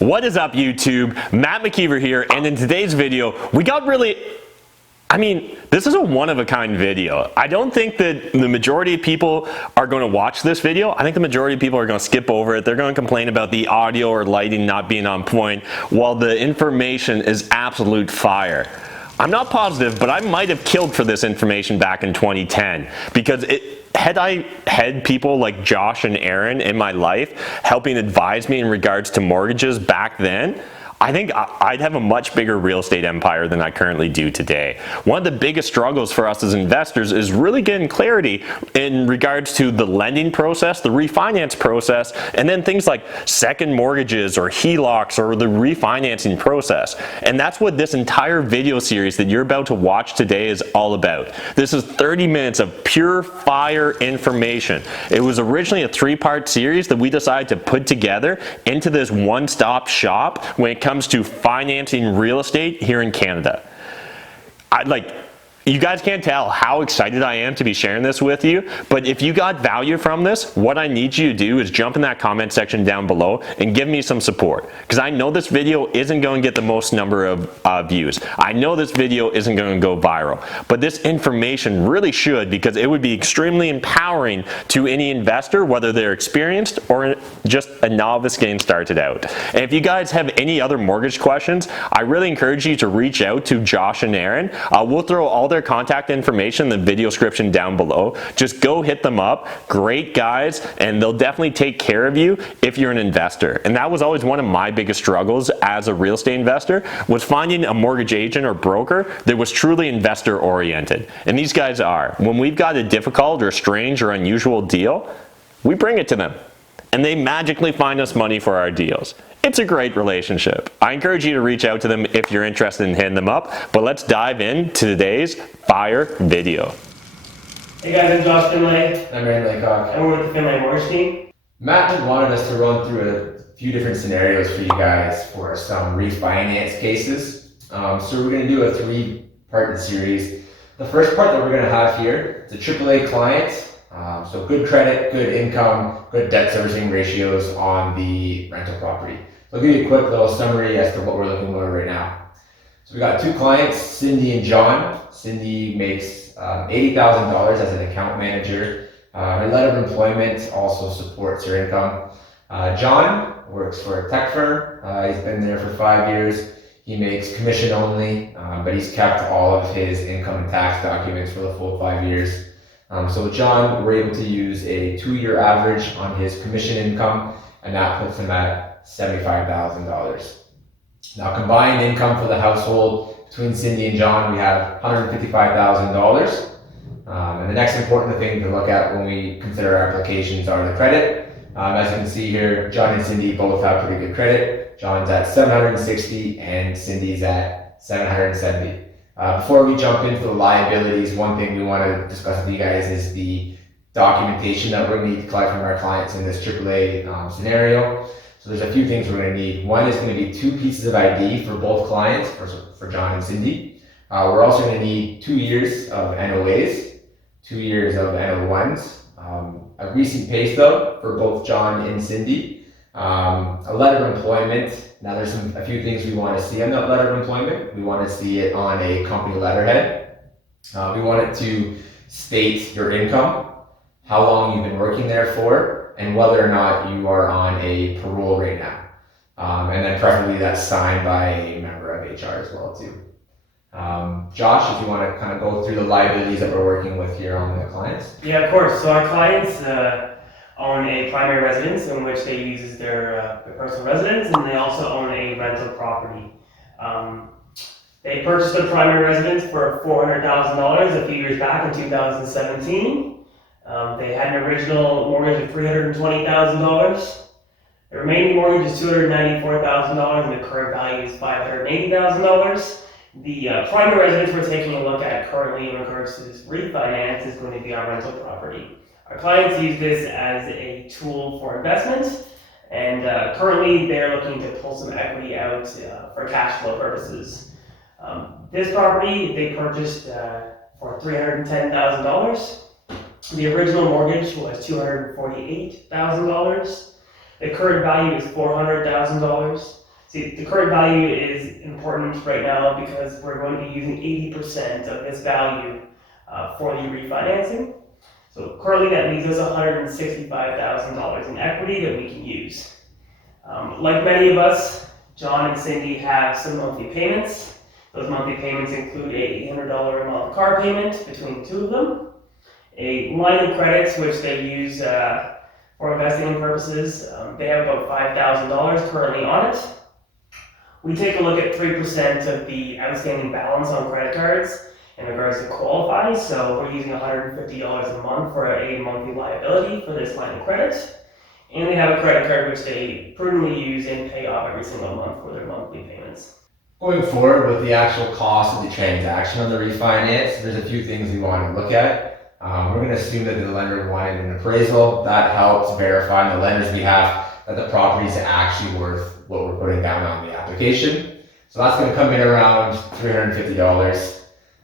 What is up, YouTube? Matt McKeever here, and in today's video, we got really, this is a one-of-a-kind video. I don't think that the majority of people are going to watch this video. I think the majority of people are going to skip over it. They're going to complain about the audio or lighting not being on point, while the information is absolute fire. I'm not positive, but I might have killed for this information back in 2010, because had I had people like Josh and Ehren in my life helping advise me in regards to mortgages back then, I think I'd have a much bigger real estate empire than I currently do today. One of the biggest struggles for us as investors is really getting clarity in regards to the lending process, the refinance process, and then things like second mortgages or Helocs or the refinancing process. And that's what this entire video series that you're about to watch today is all about. This is 30 minutes of pure fire information. It was originally a 3-part series that we decided to put together into this one-stop shop when it comes to financing real estate here in Canada. You guys can't tell how excited I am to be sharing this with you, but if you got value from this, what I need you to do is jump in that comment section down below and give me some support, because I know this video isn't going to get the most number of views. I know this video isn't going to go viral, but this information really should, because it would be extremely empowering to any investor, whether they're experienced or just a novice getting started out. And if you guys have any other mortgage questions, I really encourage you to reach out to Josh and Ehren. We'll throw all their contact information in the video description down below. Just go hit them up. Great guys, and they'll definitely take care of you if you're an investor. And that was always one of my biggest struggles as a real estate investor, was finding a mortgage agent or broker that was truly investor oriented. And these guys are. When we've got a difficult or strange or unusual deal, we bring it to them, and they magically find us money for our deals. It's a great relationship. I encourage you to reach out to them if you're interested in hitting them up, but let's dive into today's fire video. Hey guys, I'm Josh Findlay. I'm Aaron Laycock. And we're with the Findlay Mortgage team. Matt had wanted us to run through a few different scenarios for you guys for some refinance cases. So we're going to do a 3-part series. The first part that we're going to have here is a AAA client. So good credit, good income, good debt servicing ratios on the rental property. So I'll give you a quick little summary as to what we're looking for right now. So we got 2 clients, Cindy and John. Cindy makes $80,000 as an account manager. Her letter of employment also supports her income. John works for a tech firm. He's been there for 5 years. He makes commission only, but he's kept all of his income and tax documents for the full 5 years. So John, we're able to use a 2-year average on his commission income, and that puts him at $75,000. Now, combined income for the household between Cindy and John, we have $155,000. And the next important thing to look at when we consider our applications are the credit. As you can see here, John and Cindy both have pretty good credit. John's at 760 and Cindy's at 770. Before we jump into the liabilities, one thing we want to discuss with you guys is the documentation that we're going to need to collect from our clients in this AAA scenario. So there's a few things we're going to need. One is going to be 2 pieces of ID for both clients, for John and Cindy. We're also going to need 2 years of NOAs, 2 years of NO1s, a recent pay stub for both John and Cindy, a letter of employment. Now there's a few things we want to see on that letter of employment. We want to see it on a company letterhead. We want it to state your income, how long you've been working there for, and whether or not you are on a parole right now. And then preferably that's signed by a member of HR as well too. Josh, if you want to kind of go through the liabilities that we're working with here on the clients. Yeah, of course. So our clients own a primary residence in which they use as their personal residence, and they also own a rental property. They purchased a primary residence for $400,000 a few years back in 2017. They had an original mortgage of $320,000. The remaining mortgage is $294,000, and the current value is $580,000. The primary residence we're taking a look at currently in regards to this refinance is going to be our rental property. Our clients use this as a tool for investment, and currently they're looking to pull some equity out for cash flow purposes. This property they purchased for $310,000. The original mortgage was $248,000. The current value is $400,000. See, the current value is important right now because we're going to be using 80% of this value for the refinancing. So currently that leaves us $165,000 in equity that we can use. Like many of us, John and Cindy have some monthly payments. Those monthly payments include a $800 a month car payment between the two of them, a line of credits which they use for investing purposes. They have about $5,000 currently on it. We take a look at 3% of the outstanding balance on credit cards in regards to qualify. So we're using $150 a month for a monthly liability for this line of credit. And they have a credit card which they prudently use and pay off every single month for their monthly payments. Going forward with the actual cost of the transaction on the refinance, there's a few things we want to look at. We're going to assume that the lender wanted an appraisal. That helps verify on the lender's behalf that the property is actually worth what we're putting down on the application. So that's going to come in around $350.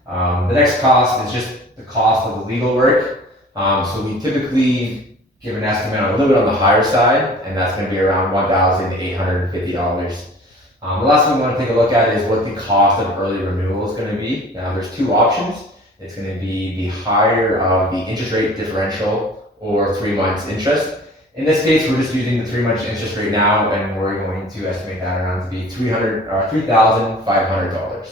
The next cost is just the cost of the legal work. So we typically give an estimate a little bit on the higher side, and that's going to be around $1,850. The last thing we want to take a look at is what the cost of early renewal is going to be. Now there's two options. It's going to be the higher of the interest rate differential or 3 months interest. In this case, we're just using the 3 months interest rate now, and we're going to estimate that around to be $3,500.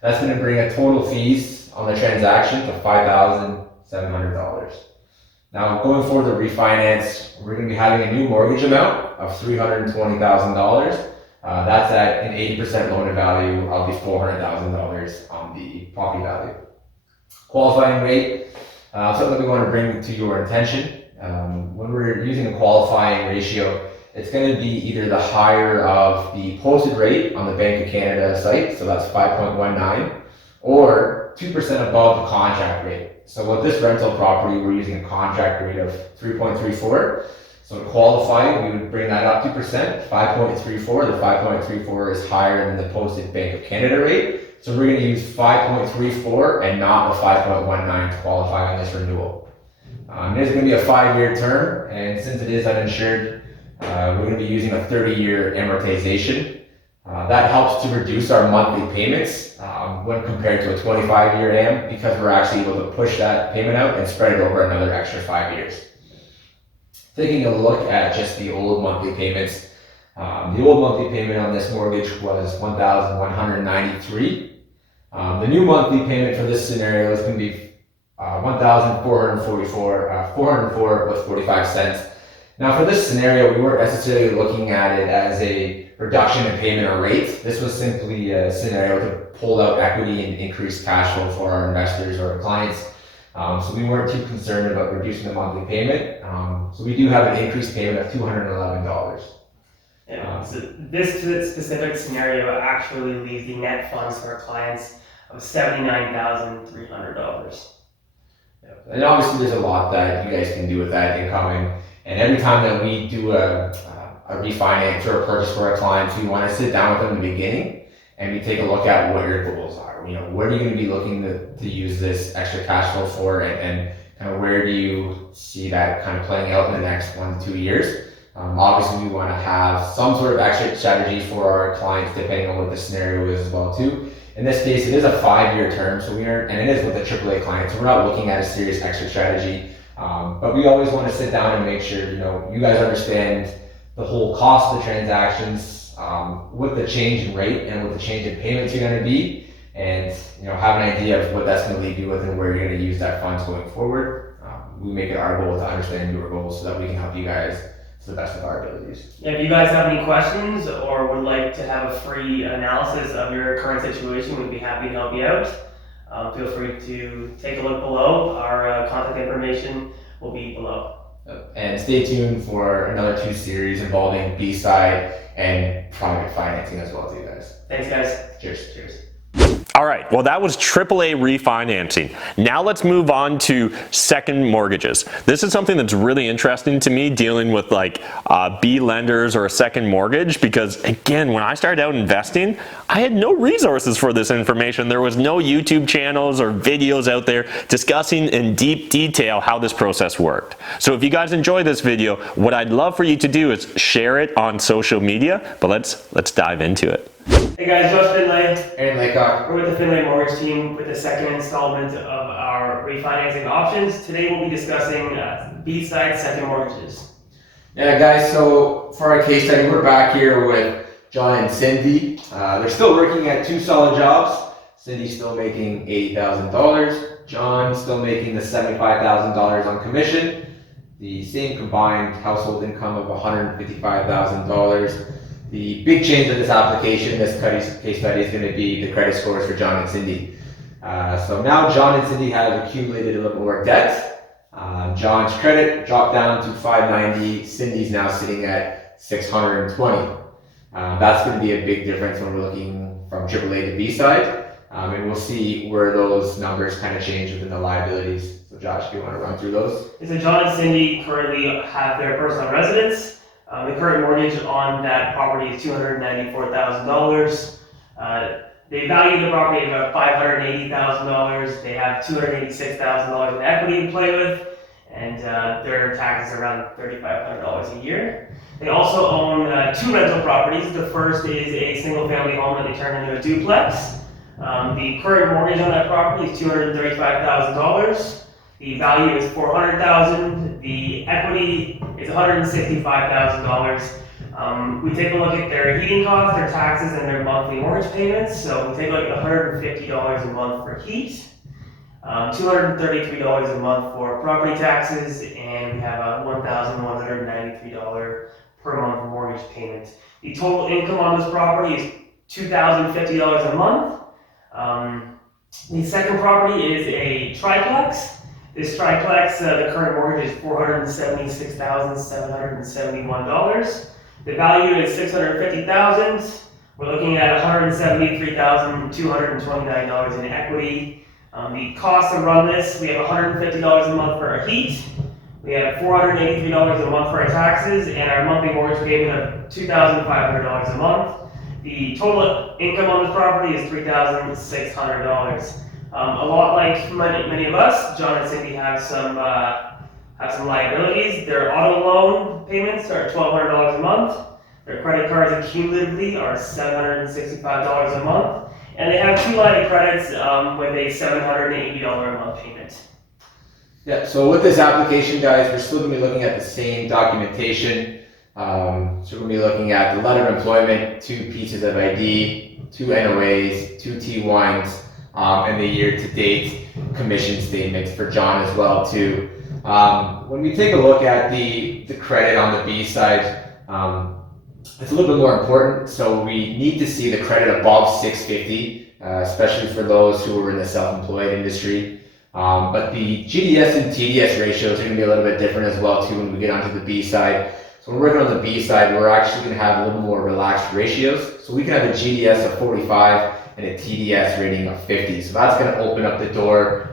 That's going to bring a total fees on the transaction to $5,700. Now, going forward the refinance, we're going to be having a new mortgage amount of $320,000. That's at an 80% loan to value of the $400,000 on the property value. Qualifying rate, something that we want to bring to your attention. When we're using a qualifying ratio, it's going to be either the higher of the posted rate on the Bank of Canada site, so that's 5.19, or 2% above the contract rate. So with this rental property, we're using a contract rate of 3.34. So to qualify, we would bring that up 2%, 5.34. The 5.34 is higher than the posted Bank of Canada rate. So we're going to use 5.34 and not the 5.19 to qualify on this renewal. It is going to be a 5-year term, and since it is uninsured, we're going to be using a 30-year amortization. That helps to reduce our monthly payments when compared to a 25-year AM, because we're actually able to push that payment out and spread it over another extra 5 years. Taking a look at just the old monthly payments, the old monthly payment on this mortgage was $1,193. The new monthly payment for this scenario is going to be $1,404 with 45 cents. Now for this scenario, we weren't necessarily looking at it as a reduction in payment or rate. This was simply a scenario to pull out equity and increase cash flow for our investors or our clients. So we weren't too concerned about reducing the monthly payment. So we do have an increased payment of $211. Yeah, so this specific scenario actually leaves the net funds for our clients of $79,300. And obviously there's a lot that you guys can do with that income. And every time that we do a refinance or a purchase for our clients, we want to sit down with them in the beginning and we take a look at what your goals are. What are you going to be looking to use this extra cash flow for, and kind of where do you see that kind of playing out in the next 1 to 2 years? Obviously we want to have some sort of exit strategy for our clients depending on what the scenario is as well too. In this case, it is a 5-year term, so and it is with a AAA client, so we're not looking at a serious exit strategy. But we always want to sit down and make sure you guys understand the whole cost of the transactions, what the change in rate and what the change in payments are going to be, and have an idea of what that's going to leave you with and where you're going to use that funds going forward. We make it our goal to understand your goals so that we can help you guys to the best of our abilities. If you guys have any questions or would like to have a free analysis of your current situation, we'd be happy to help you out. Feel free to take a look below. Our contact information will be below. And stay tuned for another 2 series involving B-side and private financing as well too, guys. Thanks, guys. Cheers. All right, well that was AAA refinancing. Now let's move on to second mortgages. This is something that's really interesting to me, dealing with like B lenders or a second mortgage, because again, when I started out investing, I had no resources for this information. There was no YouTube channels or videos out there discussing in deep detail how this process worked. So if you guys enjoy this video, what I'd love for you to do is share it on social media, but let's dive into it. Hey guys, Josh Findlay. Aaron Laycock. We're with the Findlay Mortgage team with the second installment of our refinancing options. Today we'll be discussing B-side second mortgages. Yeah, guys, so for our case study, we're back here with John and Cindy. They're still working at 2 solid jobs. Cindy's still making $80,000. John still making the $75,000 on commission. The same combined household income of $155,000. The big change of this application, this case study, is going to be the credit scores for John and Cindy. So now John and Cindy have accumulated a little more debt. John's credit dropped down to 590. Cindy's now sitting at 620. That's going to be a big difference when we're looking from AAA to B side. And we'll see where those numbers kind of change within the liabilities. So Josh, do you want to run through those? So John and Cindy currently have their personal residence. The current mortgage on that property is $294,000. They value the property at about $580,000. They have $286,000 in equity to play with, and their taxes are around $3,500 a year. They also own 2 rental properties. The first is a single-family home that they turned into a duplex. The current mortgage on that property is $235,000. The value is $400,000. The equity is $165,000. We take a look at their heating costs, their taxes, and their monthly mortgage payments. So we take a look at $150 a month for heat, $233 a month for property taxes, and we have a $1,193 per month mortgage payment. The total income on this property is $2,050 a month. The second property is a triplex. This triplex, the current mortgage is $476,771. The value is $650,000. We're looking at $173,229 in equity. The cost to run this, we have $150 a month for our heat. We have $483 a month for our taxes, and our monthly mortgage payment of $2,500 a month. The total income on this property is $3,600. A lot like many of us, John and Cindy have some liabilities. Their auto loan payments are $1,200 a month. Their credit cards accumulatively are $765 a month. And they have 2 lines of credits with a $780 a month payment. Yeah, so with this application, guys, we're still going to be looking at the same documentation. So we're going to be looking at the letter of employment, 2 pieces of ID, 2 NOAs, 2 T1s, and the year-to-date commission statements for John as well too. When we take a look at the credit on the B side, it's a little bit more important. So we need to see the credit above 650, especially for those who are in the self-employed industry. But the GDS and TDS ratios are going to be a little bit different as well too when we get onto the B side. So when we're working on the B side, we're actually going to have a little more relaxed ratios. So we can have a GDS of 45 and a TDS rating of 50. So that's going to open up the door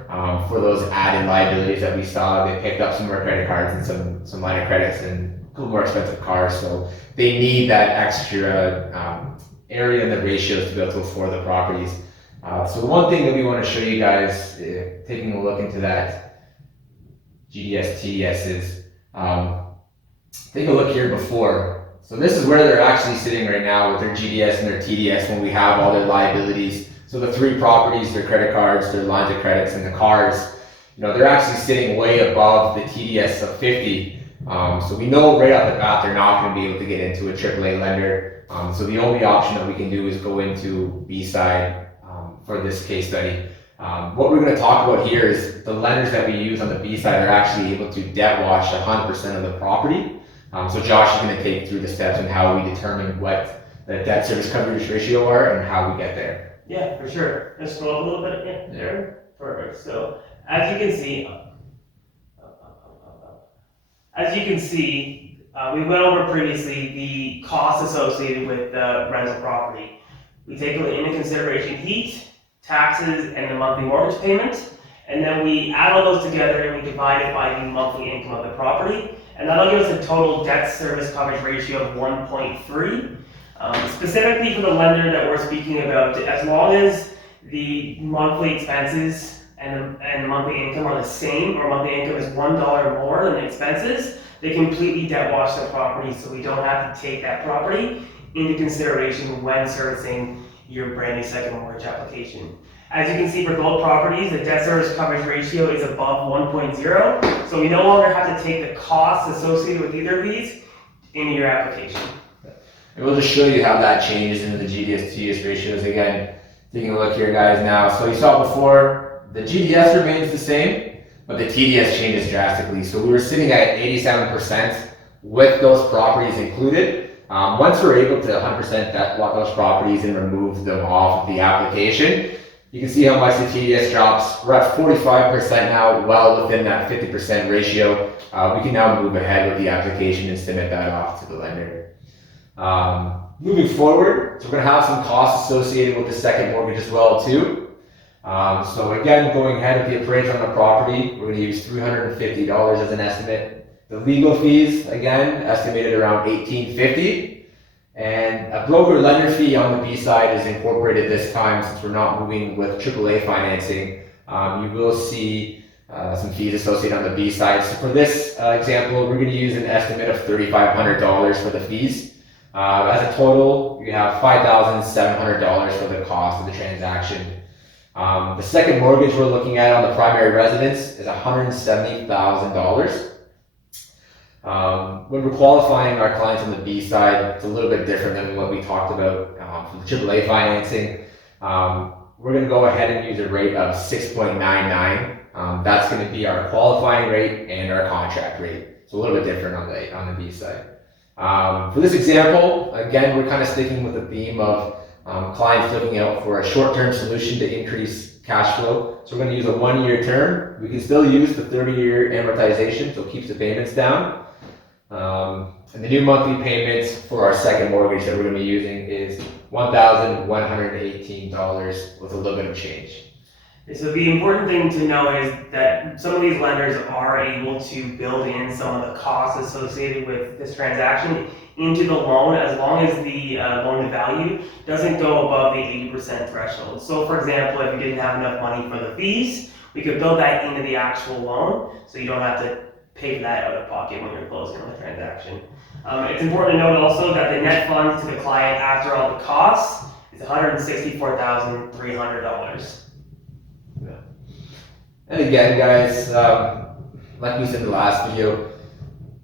for those added liabilities that we saw. They picked up some more credit cards and some line of credits and a couple more expensive cars. So they need that extra area in the ratios to be able to afford the properties. So the one thing that we want to show you guys, taking a look into that GDS, TDS is, take a look here before. So this is where they're actually sitting right now with their GDS and their TDS when we have all their liabilities. So the 3 properties, their credit cards, their lines of credits, and the cars, they're actually sitting way above the TDS of 50. So we know right off the bat they're not going to be able to get into a AAA lender. So the only option that we can do is go into B side for this case study. What we're going to talk about here is the lenders that we use on the B side are actually able to debt wash 100% of the property. So Josh is going to take you through the steps on how we determine what the debt service coverage ratio are and how we get there. Yeah, for sure. Just scroll up a little bit. Yeah, there. Perfect. So as you can see, we went over previously the costs associated with the rental property. We take into consideration heat, taxes, and the monthly mortgage payment. And then we add all those together and we divide it by the monthly income of the property. And that'll give us a total debt service coverage ratio of 1.3. Specifically for the lender that we're speaking about, as long as the monthly expenses and the monthly income are the same, or monthly income is $1 more than the expenses, they completely debt wash the property, so we don't have to take that property into consideration when servicing your brand new second mortgage application. As you can see for both properties, the debt service coverage ratio is above 1.0, so we no longer have to take the costs associated with either of these into your application. And we'll just show you how that changes into the GDS-TDS ratios. Again, taking a look here, guys, now. So you saw before, the GDS remains the same, but the TDS changes drastically. So we were sitting at 87% with those properties included. Once we're able to 100% debt lock those properties and remove them off of the application, you can see how much the TDS drops. We're at 45% now, well within that 50% ratio. We can now move ahead with the application and submit that off to the lender. Moving forward, so we're going to have some costs associated with the second mortgage as well too. So again, going ahead with the appraisal on the property, we're going to use $350 as an estimate. The legal fees, again, estimated around $1,850. And a broker lender fee on the B side is incorporated this time since we're not moving with AAA financing. You will see some fees associated on the B side. So for this example, we're going to use an estimate of $3,500 for the fees. As a total, you have $5,700 for the cost of the transaction. The second mortgage we're looking at on the primary residence is $170,000. When we're qualifying our clients on the B side, it's a little bit different than what we talked about for the AAA financing. We're going to go ahead and use a rate of 6.99. That's going to be our qualifying rate and our contract rate. It's a little bit different on the B side. For this example, again, we're kind of sticking with the theme of clients looking out for a short-term solution to increase cash flow. So we're going to use a 1-year term. We can still use the 30-year amortization, so it keeps the payments down. And the new monthly payments for our second mortgage that we're going to be using is $1,118 with a little bit of change. So the important thing to know is that some of these lenders are able to build in some of the costs associated with this transaction into the loan, as long as the loan to value doesn't go above the 80% threshold. So for example, if you didn't have enough money for the fees, we could build that into the actual loan, so you don't have to pay for that out of pocket when you're closing on the transaction. It's important to note also that the net funds to the client after all the costs is $164,300. And again, guys, like we said in the last video,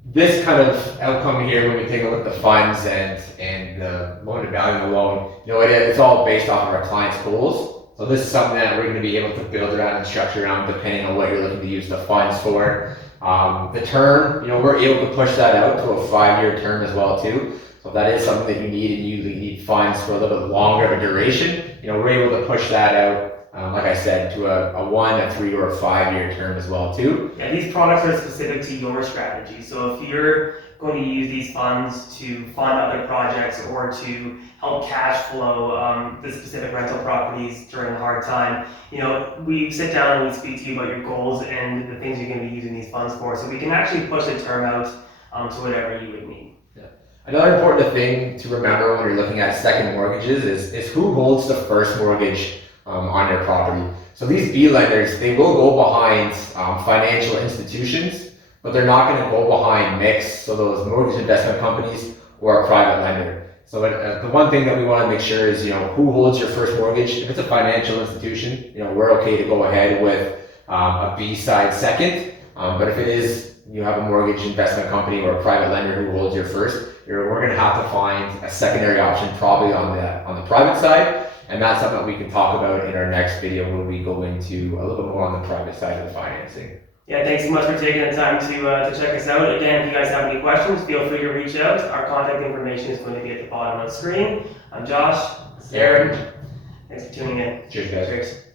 this kind of outcome here, when we take a look at the funds and the loan to value of the loan, it's all based off of our client's goals. So this is something that we're going to be able to build around and structure around depending on what you're looking to use the funds for. The term, we're able to push that out to a 5-year term as well too. So if that is something that you need and you need funds for a little bit longer of a duration, we're able to push that out. Like I said, to a 1, a 3, or a 5-year term as well too. Yeah, these products are specific to your strategy. So if you're going to use these funds to fund other projects or to help cash flow the specific rental properties during a hard time, we sit down and we speak to you about your goals and the things you're going to be using these funds for. So we can actually push the term out to whatever you would need. Yeah. Another important thing to remember when you're looking at second mortgages is who holds the first mortgage on your property. So these B lenders, they will go behind financial institutions, but they're not going to go behind MICs, so those mortgage investment companies, or a private lender. So the one thing that we want to make sure is, who holds your first mortgage. If it's a financial institution, we're okay to go ahead with a B side second. But if it is, you have a mortgage investment company or a private lender who holds your first, we're going to have to find a secondary option, probably on the private side. And that's something that we can talk about in our next video when we go into a little bit more on the private side of the financing. Yeah, thanks so much for taking the time to check us out. Again, if you guys have any questions, feel free to reach out. Our contact information is going to be at the bottom of the screen. I'm Josh. This is Aaron. Thanks for tuning in. Cheers, guys. Cheers.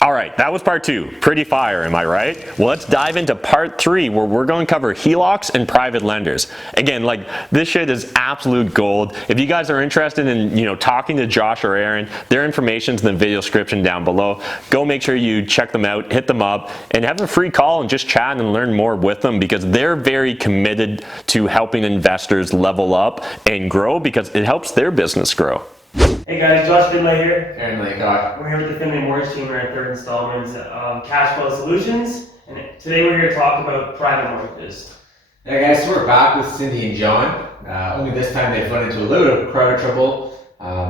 All right, that was part 2. Pretty fire, am I right? Well, let's dive into part 3, where we're going to cover Helocs and private lenders. Again, like, this shit is absolute gold. If you guys are interested in, talking to Josh or Aaron, their information's in the video description down below. Go make sure you check them out, hit them up, and have a free call and just chat and learn more with them, because they're very committed to helping investors level up and grow, because it helps their business grow. Hey guys, Josh Findlay here. Aaron, We're here with the Findlay Mortgage team. We're at third installment of Cashflow Solutions, and today we're here to talk about private mortgages. Yeah, guys, so we're back with Cindy and John. Only this time they've run into a little bit of credit trouble.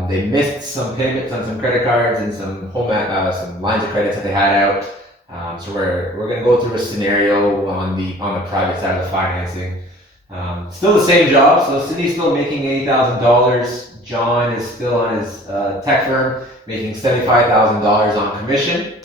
They missed some payments on some credit cards and some some lines of credits that they had out. So we're going to go through a scenario on the private side of the financing. Still the same job. So Cindy's still making $80,000. John is still on his tech firm, making $75,000 on commission.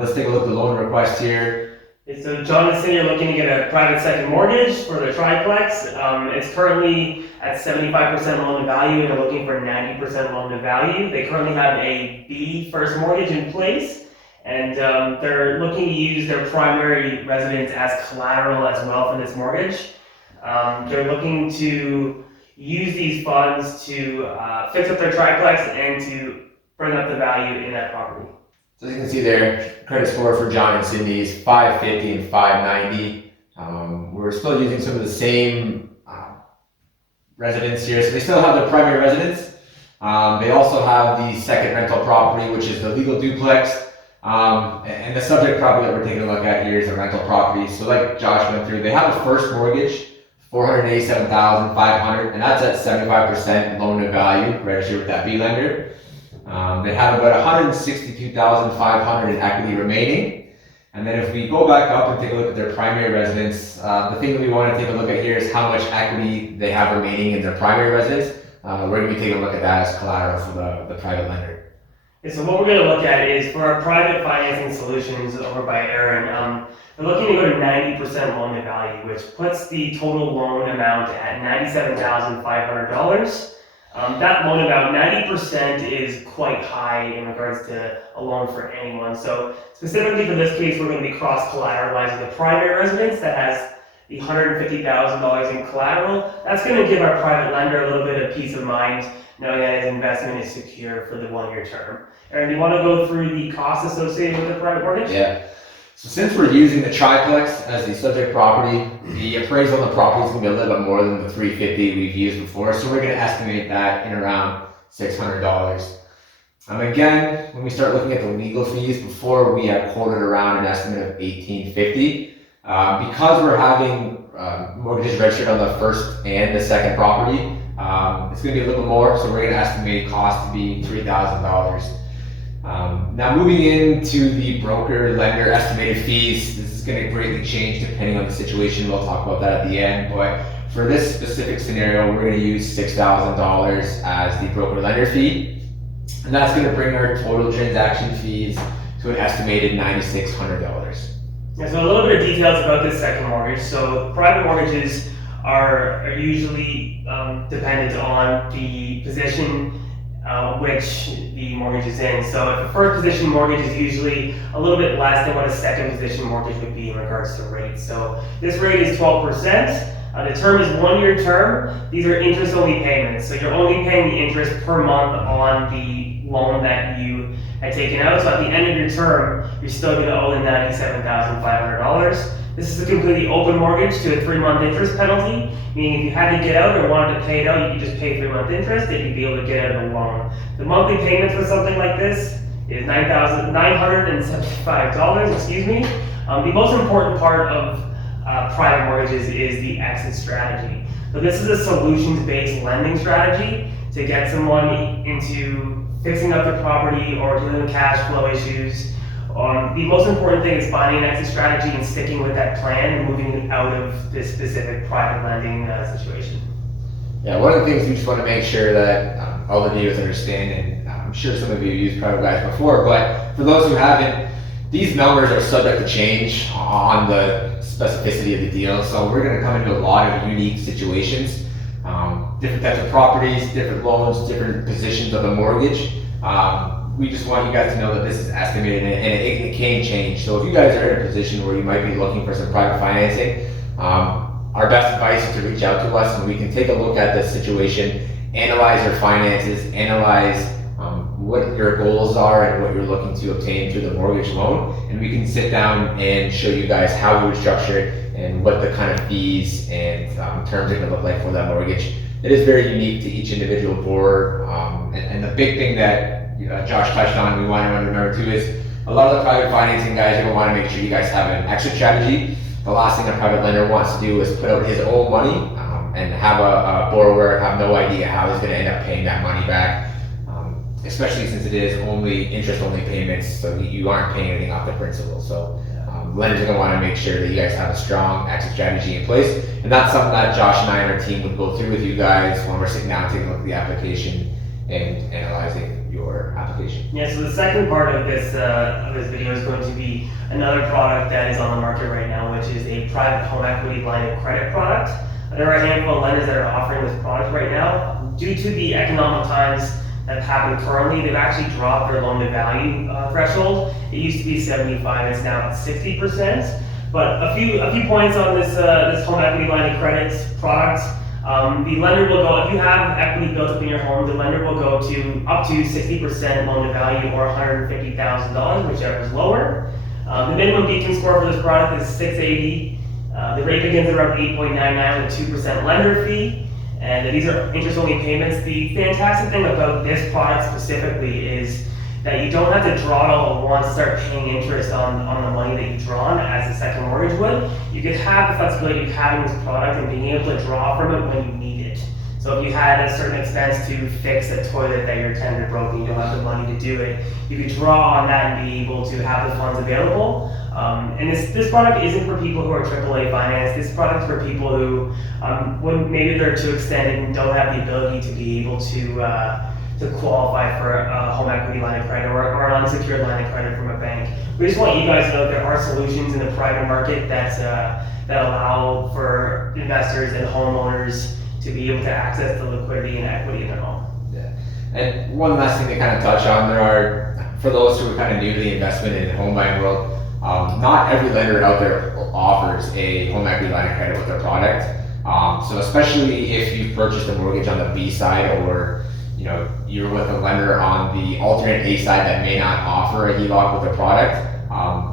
Let's take a look at the loan request here. So John and Cindy are looking to get a private second mortgage for their triplex. It's currently at 75% loan to value, and they're looking for 90% loan to value. They currently have a B first mortgage in place, and they're looking to use their primary residence as collateral as well for this mortgage. They're looking to use these funds to fix up their triplex and to bring up the value in that property. So as you can see there, credit score for John and Cindy is 550 and 590. We're still using some of the same residents here. So they still have their primary residence. They also have the second rental property, which is the legal duplex. And the subject property that we're taking a look at here is the rental property. So like Josh went through, they have a first mortgage, $487,500, and that's at 75% loan to value, registered with that B lender. They have about $162,500 in equity remaining. And then if we go back up and take a look at their primary residence, the thing that we want to take a look at here is how much equity they have remaining in their primary residence. We're going to be taking a look at that as collateral for the private lender. Okay, so what we're going to look at is for our private financing solutions over by Aaron, we're looking to go to 90% loan to value, which puts the total loan amount at $97,500. That loan amount, 90% is quite high in regards to a loan for anyone. So specifically for this case, we're going to be cross-collateralizing the primary residence that has the $150,000 in collateral. That's going to give our private lender a little bit of peace of mind, knowing that his investment is secure for the 1-year term. Aaron, do you want to go through the costs associated with the private mortgage? Yeah. So since we're using the triplex as the subject property, the appraisal on the property is going to be a little bit more than the $350 we've used before. So we're going to estimate that in around $600. Again, when we start looking at the legal fees, before we had quoted around an estimate of $1,850. Because we're having mortgages registered on the first and the second property, it's going to be a little more. So we're going to estimate cost to be $3,000. Now moving into the broker lender estimated fees, this is going to greatly change depending on the situation. We'll talk about that at the end, but for this specific scenario, we're going to use $6,000 as the broker lender fee, and that's going to bring our total transaction fees to an estimated $9,600. Yeah, so a little bit of details about this second mortgage. So private mortgages are usually dependent on the position which the mortgage is in. So if a first position mortgage is usually a little bit less than what a second position mortgage would be in regards to rate. So this rate is 12%. The term is 1-year term. These are interest only payments. So you're only paying the interest per month on the loan that you had taken out. So at the end of your term, you're still going to owe the $97,500. This is a completely open mortgage to a 3-month interest penalty, meaning if you had to get out or wanted to pay it out, you could just pay 3-month interest and you'd be able to get out of the loan. The monthly payment for something like this is $9,975, The most important part of private mortgages is the exit strategy. So this is a solutions-based lending strategy to get someone into fixing up the property or dealing with cash flow issues. The most important thing is finding an exit strategy and sticking with that plan and moving out of this specific private lending situation. Yeah, one of the things we just want to make sure that all the viewers understand, and I'm sure some of you used private guys before, but for those who haven't, these numbers are subject to change on the specificity of the deal. So we're going to come into a lot of unique situations, different types of properties, different loans, different positions of the mortgage. we just want you guys to know that this is estimated and it can change. So if you guys are in a position where you might be looking for some private financing, our best advice is to reach out to us and we can take a look at the situation, analyze your finances, analyze what your goals are and what you're looking to obtain through the mortgage loan, and we can sit down and show you guys how we would structure it and what the kind of fees and terms are going to look like for that mortgage. It is very unique to each individual borrower, and the big thing that Josh touched on, we want to remember too, is a lot of the private financing guys are going to want to make sure you guys have an exit strategy. The last thing a private lender wants to do is put out his own money and have a borrower have no idea how he's going to end up paying that money back, especially since it is only interest-only payments, so you aren't paying anything off the principal. So lenders are going to want to make sure that you guys have a strong exit strategy in place, and that's something that Josh and I and our team would go through with you guys when we're sitting down taking a look at the application and analyzing your application. Yeah, so the second part of this video is going to be another product that is on the market right now, which is a private home equity line of credit product. There are a handful of lenders that are offering this product right now. Due to the economic times that have happened currently, they've actually dropped their loan to value threshold. It used to be 75, it's now at 60%. But a few points on this home equity line of credit product. The lender will go, if you have equity built up in your home, the lender will go to up to 60% loan to value or $150,000, whichever is lower. The minimum Beacon score for this product is 680. The rate begins at around 8.99 with 2% lender fee. And these are interest-only payments. The fantastic thing about this product specifically is that you don't have to draw it all at once, start paying interest on the money that you've drawn as a second mortgage would. You could have the flexibility of having this product and being able to draw from it when you need it. So if you had a certain expense to fix a toilet that your tenant broke and you don't have the money to do it, you could draw on that and be able to have the funds available. And this product isn't for people who are AAA financed. This product is for people who, when maybe they're too extended and don't have the ability to be able to qualify for a home equity line of credit or an unsecured line of credit from a bank. We just want you guys to know there are solutions in the private market that allow for investors and homeowners to be able to access the liquidity and equity in their home. Yeah. And one last thing to kind of touch on, there are, for those who are kind of new to the investment and home buying world, not every lender out there offers a home equity line of credit with their product. So especially if you've purchased a mortgage on the B side, or you're with a lender on the alternate A side that may not offer a HELOC with a product,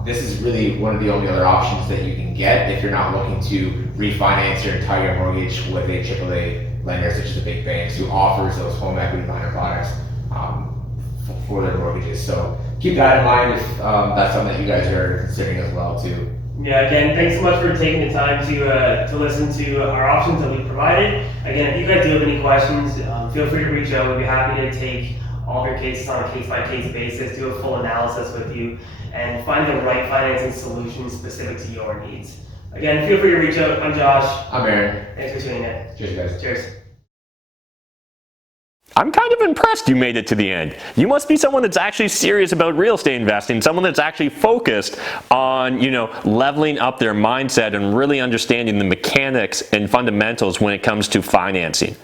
this is really one of the only other options that you can get if you're not looking to refinance your entire mortgage with a AAA lender such as the big banks who offers those home equity line of products for their mortgages. So keep that in mind if that's something that you guys are considering as well too. Yeah, again, thanks so much for taking the time to listen to our options that we provided. Again, if you guys do have any questions, feel free to reach out. We'd be happy to take all of your cases on a case-by-case basis, do a full analysis with you, and find the right financing solution specific to your needs. Again, feel free to reach out. I'm Josh. I'm Aaron. Thanks for tuning in. Cheers, guys. Cheers. I'm kind of impressed you made it to the end. You must be someone that's actually serious about real estate investing, someone that's actually focused on, leveling up their mindset and really understanding the mechanics and fundamentals when it comes to financing.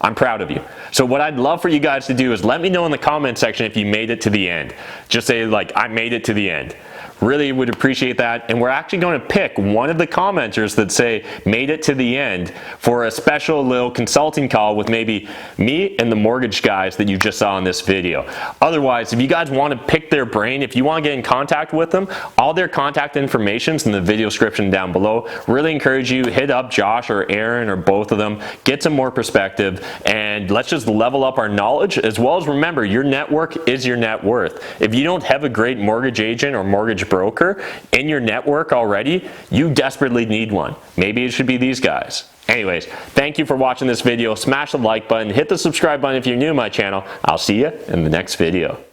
I'm proud of you. So what I'd love for you guys to do is let me know in the comment section if you made it to the end. Just say I made it to the end. Really would appreciate that. And we're actually going to pick one of the commenters that say made it to the end for a special little consulting call with maybe me and the mortgage guys that you just saw in this video. Otherwise, if you guys want to pick their brain, if you want to get in contact with them, all their contact information is in the video description down below. Really encourage you, hit up Josh or Aaron or both of them, get some more perspective, and let's just level up our knowledge, as well as remember your network is your net worth. If you don't have a great mortgage agent or mortgage broker in your network already, you desperately need one. Maybe it should be these guys. Anyways, thank you for watching this video. Smash the like button, hit the subscribe button if you're new to my channel. I'll see you in the next video.